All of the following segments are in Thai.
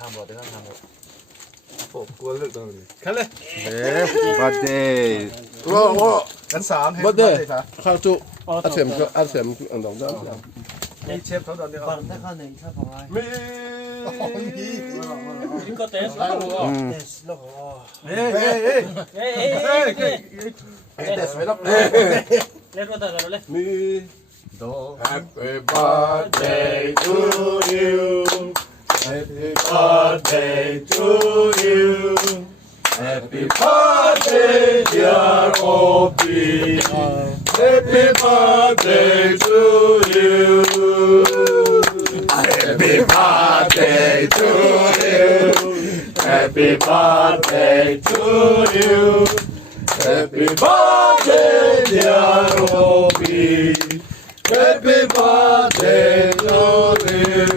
ทำหมดได้ทำหมดผมกลัวเลือกตรงนี้ ขั้นเลย บัดเดย์ ว่ากันสามบัดเดย์ข้าวจุอัดเสียมอันดอกด้านมีเชฟเขาตอนนี้ครับ ถ้าข้าวหนึ่งข้าวของอะไร นี่ก็เตะ เดสโล เฮ้ยเฮ้ยเฮ้ยเฮ้ยเฮ้ยเฮ้ย เดสไว้รับ เล่นว่าแต่เราเล่น มี Happy birthday to you Happy birthday to you Happy birthday dear Obi Happy birthday to you Happy birthday to you Happy birthday to you Happy birthday dear Obi Happy birthday to you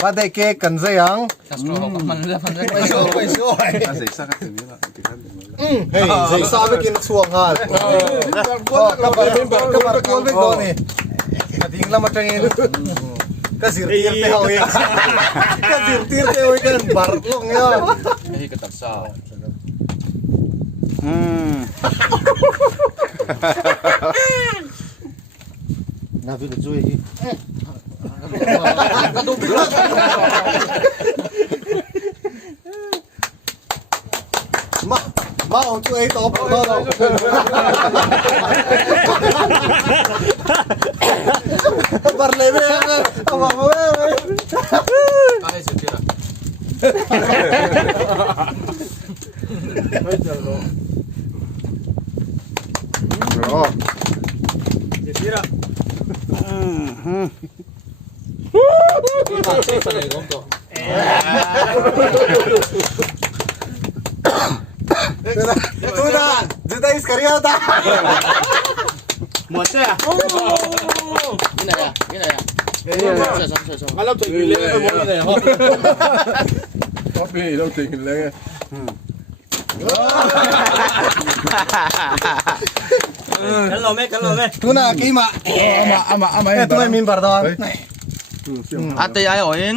มาได้เค้กกันซะยัง มันเลือกมันเลือก ไปช่วย ใส่ซักถึงนี้ละ เฮ้ยใส่ซอสไปกินช่วงงานก็ไปกวนไปก่อนนี่มาทิ้งแล้วมาจังเองก็สิร์ตีเตียวเองก็สิร์ตีเตียวเองกันบาร์ลงเนี่ย นี่ก็ตัดซาว น่าพี่จะช่วยอีกมาเอาช่วยต่อเราบาร์เลยไปเอามาเว้ย ไอ้สุดที่ละ เดี๋ยวที่ละตัดเส้นอะไรก็ต่อ Tuna, kita iskariya ta. Macam Ini ya, ini ya. Kalau tu gila, mau ini ya. ก็พี่เราถึงแล้วไง Kalau me, kalau me. Tuna, kima. Ama. Tuna min pardon. Ate ayoin.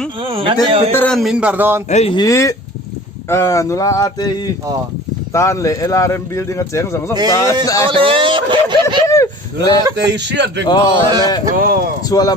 Veteran min pardon. Hi, nula ate hi. Oh. Tan le LRM building at Cheng Song Song Tan. Ole. Nula ate hi shit drink. Oh, le. Sualam